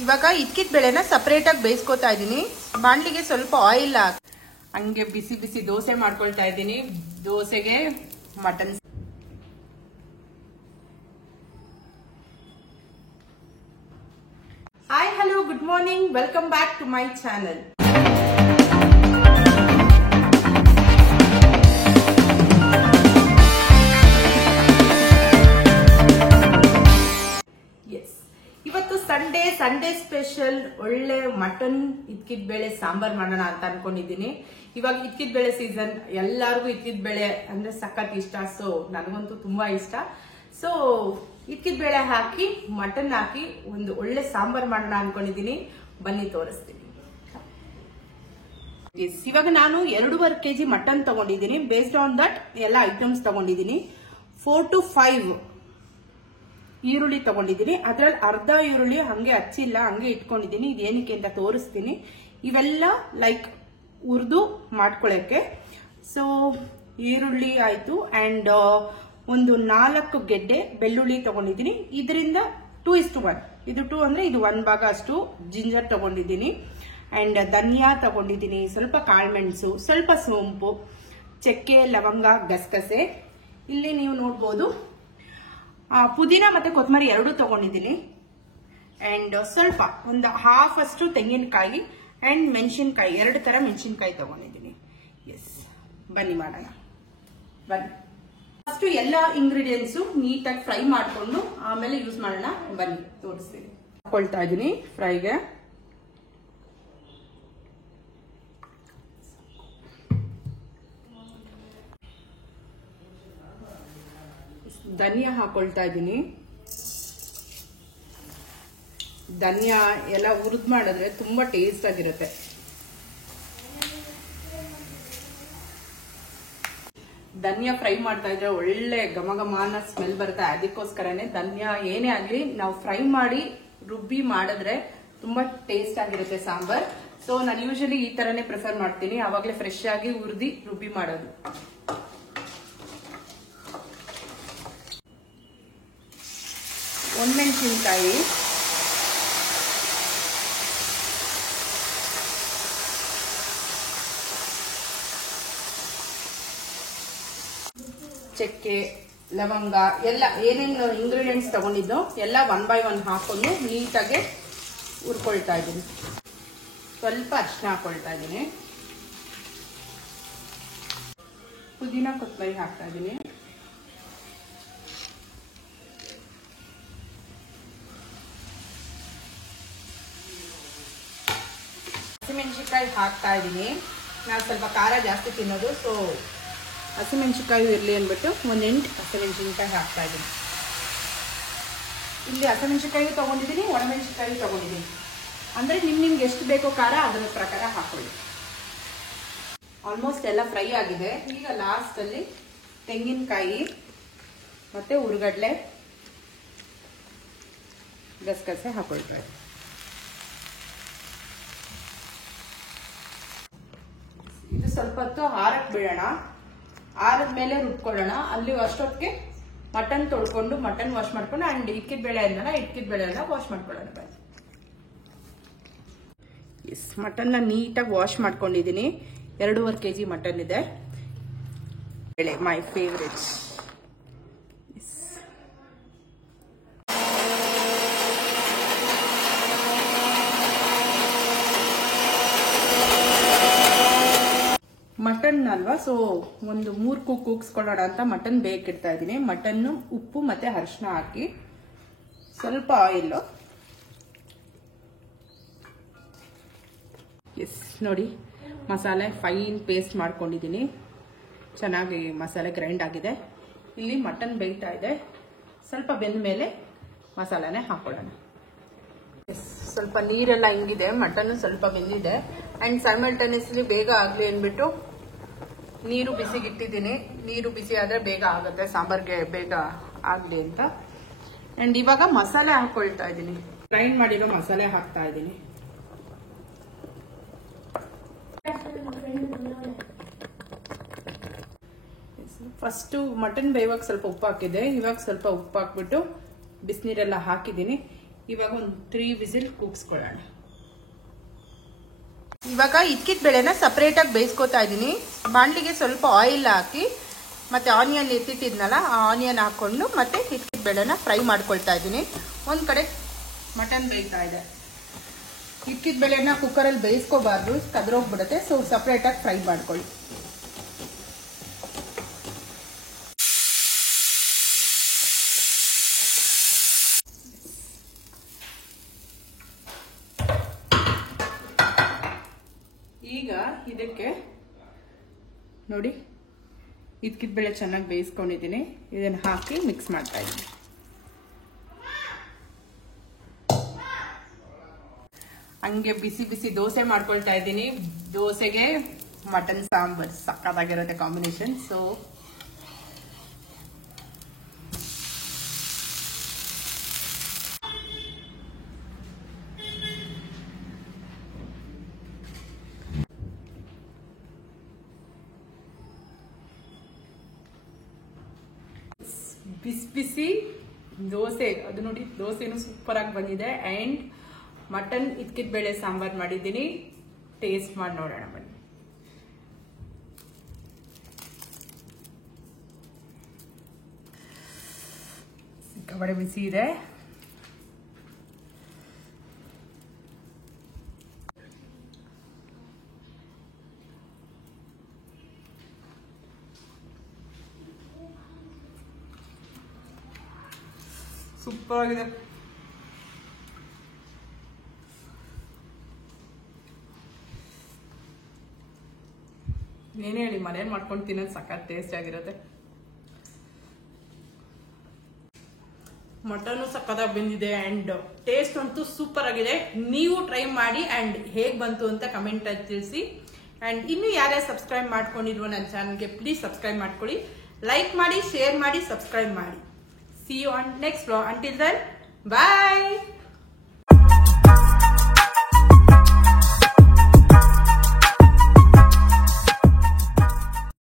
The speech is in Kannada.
ಇವಾಗ ಇದ್ಕಿದ ಬೇಳೆನ ಸಪರೇಟ್ ಆಗಿ ಬೇಯಿಸ್ಕೊತಾ ಇದ್ದೀನಿ. ಬಾಂಡ್ಲಿಗೆ ಸ್ವಲ್ಪ ಆಯಿಲ್ ಹಾಕಿ ಹಂಗೆ ಬಿಸಿ ಬಿಸಿ ದೋಸೆ ಮಾಡ್ಕೊಳ್ತಾ ಇದ್ದೀನಿ. ದೋಸೆಗೆ mutton. Hi hello good morning, welcome back to my channel. ಇವತ್ತು ಸಂಡೇ ಸ್ಪೆಷಲ್ ಒಳ್ಳೆ ಮಟನ್ ಇದ್ಕಿದ ಬೇಳೆ ಸಾಂಬಾರ್ ಮಾಡೋಣ ಅಂತ ಅನ್ಕೊಂಡಿದ್ದೀನಿ. ಇವಾಗ ಇದ್ಕಿದ ಬೇಳೆ ಸೀಸನ್, ಎಲ್ಲರಿಗೂ ಇದ್ಕಿದ ಬೇಳೆ ಅಂದ್ರೆ ಸಖತ್ ಇಷ್ಟ. ಸೊ ನನಗಂತೂ ತುಂಬಾ ಇಷ್ಟ. ಸೊ ಇದ್ಕಿದ ಬೇಳೆ ಹಾಕಿ ಮಟನ್ ಹಾಕಿ ಒಂದು ಒಳ್ಳೆ ಸಾಂಬಾರ್ ಮಾಡೋಣ ಅನ್ಕೊಂಡಿದ್ದೀನಿ. ಬನ್ನಿ ತೋರಿಸ್ತೀನಿ. ಇವಾಗ ನಾನು 2.5 kg ಮಟನ್ ತಗೊಂಡಿದ್ದೀನಿ. ಬೇಸ್ಡ್ ಆನ್ ದಟ್ ಎಲ್ಲ ಐಟಮ್ಸ್ ತಗೊಂಡಿದ್ದೀನಿ. 4 to 5 ಈರುಳ್ಳಿ ತಗೊಂಡಿದ್ದೀನಿ. ಅದ್ರಲ್ಲಿ ಅರ್ಧ ಈರುಳ್ಳಿ ಹಂಗೆ ಹಚ್ಚಿಲ್ಲ, ಹಂಗೆ ಇಟ್ಕೊಂಡಿದ್ದೀನಿ. ಇದೇನಕ್ಕೆ ಅಂತ ತೋರಿಸ್ತೀನಿ. ಇವೆಲ್ಲ ಲೈಕ್ ಹುರಿದು ಮಾಡ್ಕೊಳಕ್ಕೆ. ಸೊ ಈರುಳ್ಳಿ ಆಯ್ತು. ಅಂಡ್ ಒಂದು 4 ಗೆಡ್ಡೆ ಬೆಳ್ಳುಳ್ಳಿ ತಗೊಂಡಿದ್ದೀನಿ. ಇದರಿಂದ 2:1. ಇದು 2 ಅಂದ್ರೆ ಇದು 1 ಭಾಗ ಅಷ್ಟು ಜಿಂಜರ್ ತಗೊಂಡಿದ್ದೀನಿ. ಅಂಡ್ ಧನಿಯಾ ತಗೊಂಡಿದ್ದೀನಿ, ಸ್ವಲ್ಪ ಕಾಳುಮೆಣಸು, ಸ್ವಲ್ಪ ಸೋಂಪು, ಚಕ್ಕೆ, ಲವಂಗ, ಗಸಗಸೆ. ಇಲ್ಲಿ ನೀವು ನೋಡ್ಬೋದು ಪುದೀನ ಮತ್ತೆ ಕೊತ್ತಂಬರಿ 2 ತಗೊಂಡಿದ್ದೀನಿ. ಅಂಡ್ ಸ್ವಲ್ಪ ಒಂದು ಹಾಫ್ ಅಷ್ಟು ತೆಂಗಿನಕಾಯಿ ಅಂಡ್ ಮೆಣಸಿನ್ಕಾಯಿ, 2 ತರ ಮೆಣಸಿನ್ಕಾಯಿ ತಗೊಂಡಿದ್ದೀನಿ. ಎಸ್, ಬನ್ನಿ ಮಾಡೋಣ. ಬನ್ನಿ ಫಸ್ಟ್ ಎಲ್ಲ ಇಂಗ್ರೀಡಿಯೆಂಟ್ಸ್ ನೀಟಾಗಿ ಫ್ರೈ ಮಾಡ್ಕೊಂಡು ಆಮೇಲೆ ಯೂಸ್ ಮಾಡೋಣ. ಬನ್ನಿ ತೋರಿಸ್ತೀನಿ. ಹಾಕೊಳ್ತಾ ಇದ್ದೀನಿ ಫ್ರೈಗೆ. ಧನಿಯಾ ಹಾಕೊಳ್ತಾ ಇದ್ದೀನಿ. ಧನಿಯಾ ಎಲ್ಲ ಹುರಿದು ಮಾಡಿದ್ರೆ ತುಂಬಾ ಟೇಸ್ಟ್ ಆಗಿರುತ್ತೆ. ಧನಿಯಾ ಫ್ರೈ ಮಾಡ್ತಾ ಇದ್ರೆ ಒಳ್ಳೆ ಘಮಘಮಾನ ಸ್ಮೆಲ್ ಬರುತ್ತೆ. ಅದಕ್ಕೋಸ್ಕರನೇ ಧನಿಯಾ ಏನೇ ಆಗ್ಲಿ ನಾವು ಫ್ರೈ ಮಾಡಿ ರುಬ್ಬಿ ಮಾಡಿದ್ರೆ ತುಂಬಾ ಟೇಸ್ಟ್ ಆಗಿರುತ್ತೆ ಸಾಂಬಾರ್. ಸೊ ನಾನು ಯೂಶಲಿ ಈ ತರನೇ ಪ್ರಿಫರ್ ಮಾಡ್ತೀನಿ. ಆವಾಗಲೇ ಫ್ರೆಶ್ ಆಗಿ ಹುರಿದಿ ರುಬ್ಬಿ ಮಾಡೋದು. ಒಣಮೆಣಸಿನ್ಕಾಯಿ, ಚಕ್ಕೆ, ಲವಂಗ ಎಲ್ಲ ಏನೇನು ಇಂಗ್ರೀಡಿಯೆಂಟ್ಸ್ ತಗೊಂಡಿದ್ದು ಎಲ್ಲ 1 by 1 ಹಾಕೊಂಡು ನೀಟಾಗಿ ಹುರ್ಕೊಳ್ತಾ ಇದ್ದೀನಿ. ಸ್ವಲ್ಪ ಅರಿಶಿನ ಹಾಕೊಳ್ತಾ ಇದ್ದೀನಿ. ಪುದೀನ ಕೊತ್ತಂಬರಿ ಹಾಕ್ತಾ ಇದ್ದೀನಿ. ಹಸಿಮೆಣಸಿನ್ಕಾಯಿ ಹಾಕ್ತಾ ಇದ್ದೀನಿ. ನಾನು ಸ್ವಲ್ಪ ಖಾರ ಜಾಸ್ತಿ ತಿನ್ನೋದು, ಸೊ ಹಸಿಮೆಣಸಿನ್ಕಾಯಿ ಇರಲಿ ಅಂದ್ಬಿಟ್ಟು 1 8 ಹಸಿಮೆಣಸಿನ್ಕಾಯಿ ಹಾಕ್ತಾ ಇದ್ದೀನಿ. ಇಲ್ಲಿ ಹಸಿಮೆಣಸಿನ್ಕಾಯಿ ತಗೊಂಡಿದ್ದೀನಿ, ಒಣಮೆಣಸಿನ್ಕಾಯಿ ತಗೊಂಡಿದ್ದೀನಿ. ಅಂದ್ರೆ ನಿಮ್ಗೆ ಎಷ್ಟು ಬೇಕೋ ಖಾರ ಅದರ ಪ್ರಕಾರ ಹಾಕೊಳ್ಳಿ. ಆಲ್ಮೋಸ್ಟ್ ಎಲ್ಲ ಫ್ರೈ ಆಗಿದೆ. ಈಗ ಲಾಸ್ಟ್ ಅಲ್ಲಿ ತೆಂಗಿನಕಾಯಿ ಮತ್ತೆ ಹುರಿಗಡ್ಲೆ, ಗಸಗಸೆ ಹಾಕೊಳ್ತಾ ಇದ್ದೀನಿ. ಇದು ಸ್ವಲ್ಪ ಹೊತ್ತು ಆರಕ್ಕೆ ಬಿಡೋಣ. ಆರದ ಮೇಲೆ ರುಬ್ಕೊಳ್ಳೋಣ. ಅಲ್ಲಿ ಅಷ್ಟೊತ್ತಿಗೆ ಮಟನ್ ತೊಳ್ಕೊಂಡು ಮಟನ್ ವಾಶ್ ಮಾಡ್ಕೊಂಡು ಅಂಡ್ ಇಕ್ಕಿದ ಬೇಳೆ ಎಲ್ಲ ವಾಶ್ ಮಾಡ್ಕೊಳ್ಳೋಣ. ಎಸ್, ಮಟನ್ನ ನೀಟಾಗಿ ವಾಶ್ ಮಾಡ್ಕೊಂಡಿದ್ದೀನಿ. 2.5 kg ಮಟನ್ ಇದೆ. ಬೇಳೆ ಮೈ ಫೇವ್ರೆಟ್. ಮಟನ್ ಅಲ್ವಾ, ಸೊ ಒಂದು 3 ಕುಕ್ ಕೂಗಿಸ್ಕೊಳ್ಳೋಣ ಅಂತ ಮಟನ್ ಬೇಕಿಡ್ತಾ ಇದ್ದೀನಿ. ಮಟನ್ನು ಉಪ್ಪು ಮತ್ತೆ ಅರಿಶಿನ ಹಾಕಿ ಸ್ವಲ್ಪ ಆಯಿಲ್. ಎಸ್, ನೋಡಿ ಮಸಾಲೆ ಫೈನ್ ಪೇಸ್ಟ್ ಮಾಡ್ಕೊಂಡಿದ್ದೀನಿ. ಚೆನ್ನಾಗಿ ಮಸಾಲೆ ಗ್ರೈಂಡ್ ಆಗಿದೆ. ಇಲ್ಲಿ ಮಟನ್ ಬೇಯ್ತಾ ಇದೆ. ಸ್ವಲ್ಪ ಬೆಂದ ಮೇಲೆ ಮಸಾಲಾನೇ ಹಾಕೊಳ್ಳೋಣ. ಎಸ್, ಸ್ವಲ್ಪ ನೀರೆಲ್ಲ ಹಿಂಗಿದೆ. ಮಟನ್ ಸ್ವಲ್ಪ ಬೆಂದಿದೆ. ಅಂಡ್ ಸೈಮಲ್ಟೇನಿಯಸ್ಲಿ ಬೇಗ ಆಗ್ಲಿ ಅಂದ್ಬಿಟ್ಟು ನೀರು ಬಿಸಿಗಿಟ್ಟಿದ್ದೀನಿ. ನೀರು ಬಿಸಿ ಆದ್ರೆ ಬೇಗ ಆಗುತ್ತೆ, ಸಾಂಬಾರ್ಗೆ ಬೇಗ ಆಗ್ಲಿ ಅಂತ. ಅಂಡ್ ಇವಾಗ ಮಸಾಲೆ ಹಾಕೊಳ್ತಾ ಇದ್ದೀನಿ. ಗ್ರೈಂಡ್ ಮಾಡಿರೋ ಮಸಾಲೆ ಹಾಕ್ತಾ ಇದ್ದೀನಿ. ಫಸ್ಟ್ ಮಟನ್ ಬೇಯುವಾಗ ಸ್ವಲ್ಪ ಉಪ್ಪು ಹಾಕಿದೆ. ಇವಾಗ ಸ್ವಲ್ಪ ಉಪ್ಪು ಹಾಕ್ಬಿಟ್ಟು ಬಿಸಿನೀರೆಲ್ಲ ಹಾಕಿದ್ದೀನಿ. ಇವಾಗ ಒಂದು 3 ವಿಸಿಲ್ ಕೂಗಿಸ್ಕೊಳ್ಳೋಣ. ಇವಾಗ ಇಕ್ಕಿದ ಬೇಳೆನ ಸಪ್ರೇಟ್ ಆಗಿ ಬೇಯಿಸ್ಕೊತಾ ಇದ್ದೀನಿ. ಬಾಣಲಿಗೆ ಸ್ವಲ್ಪ ಆಯಿಲ್ ಹಾಕಿ ಮತ್ತೆ ಆನಿಯನ್ ಎತ್ತಿಟ್ಟಿದ್ನಲ್ಲ, ಆ ಆನಿಯನ್ ಹಾಕೊಂಡು ಮತ್ತೆ ಇಕ್ಕಿದ ಬೇಳೆನ ಫ್ರೈ ಮಾಡ್ಕೊಳ್ತಾ ಇದ್ದೀನಿ. ಒಂದು ಕಡೆ ಮಟನ್ ಬೇಯ್ತಾ ಇದೆ. ಇಕ್ಕಿದ ಬೇಳೆನ ಕುಕ್ಕರಲ್ಲಿ ಬೇಯಿಸ್ಕೋಬಾರ್ದು, ಕದ್ರೋಗ್ಬಿಡುತ್ತೆ. ಸೊ ಸಪ್ರೇಟ್ ಆಗಿ ಫ್ರೈ ಮಾಡ್ಕೊಳ್ಳಿ. ಈಗ ಇದಕ್ಕೆ ನೋಡಿ, ಇದ್ಕಿದ ಬೇಳೆ ಚೆನ್ನಾಗಿ ಬೇಯಿಸ್ಕೊಂಡಿದ್ದೀನಿ. ಇದನ್ನು ಹಾಕಿ ಮಿಕ್ಸ್ ಮಾಡ್ತಾ ಇದ್ದೀನಿ. ಹಂಗೆ ಬಿಸಿ ಬಿಸಿ ದೋಸೆ ಮಾಡ್ಕೊಳ್ತಾ ಇದ್ದೀನಿ. ದೋಸೆಗೆ ಮಟನ್ ಸಾಂಬಾರ್ ಸಕ್ಕತ್ತಾಗಿರುತ್ತೆ ಕಾಂಬಿನೇಷನ್. ಸೊ ಬಿಸಿ ಬಿಸಿ ದೋಸೆ, ಅದು ನೋಡಿ ದೋಸೆನೂ ಸೂಪರ್ ಆಗಿ ಬಂದಿದೆ. ಅಂಡ್ ಮಟನ್ ಇದ್ಕಿದ ಬೇಳೆ ಸಾಂಬಾರ್ ಮಾಡಿದ್ದೀನಿ. ಟೇಸ್ಟ್ ಮಾಡಿ ನೋಡೋಣ ಬನ್ನಿ. ಸಿಕ್ಕಾಪಟ್ಟೆ ಬಿಸಿ ಇದೆ. ಸೂಪರ್ ಆಗಿದೆ. ಏನೇ ಹೇಳಿ, ಮನೇಲಿ ಮಾಡ್ಕೊಂಡು ತಿನ್ನೋದು ಸಖತ್ ಟೇಸ್ಟ್ ಆಗಿರುತ್ತೆ. ಮಟನು ಸಕ್ಕತ್ತಾಗಿ ಬಂದಿದೆ ಅಂಡ್ ಟೇಸ್ಟ್ ಅಂತೂ ಸೂಪರ್ ಆಗಿದೆ. ನೀವು ಟ್ರೈ ಮಾಡಿ ಅಂಡ್ ಹೇಗ್ ಬಂತು ಅಂತ ಕಮೆಂಟ್ ಅಲ್ಲಿ ತಿಳಿಸಿ. ಅಂಡ್ ಇನ್ನು ಯಾರ್ಯಾರು ಸಬ್ಸ್ಕ್ರೈಬ್ ಮಾಡ್ಕೊಂಡಿರುವ ನನ್ನ ಚಾನಲ್ಗೆ ಪ್ಲೀಸ್ ಸಬ್ಸ್ಕ್ರೈಬ್ ಮಾಡ್ಕೊಳ್ಳಿ, ಲೈಕ್ ಮಾಡಿ, ಶೇರ್ ಮಾಡಿ, ಸಬ್ಸ್ಕ್ರೈಬ್ ಮಾಡಿ. See you on next vlog. Until then, bye.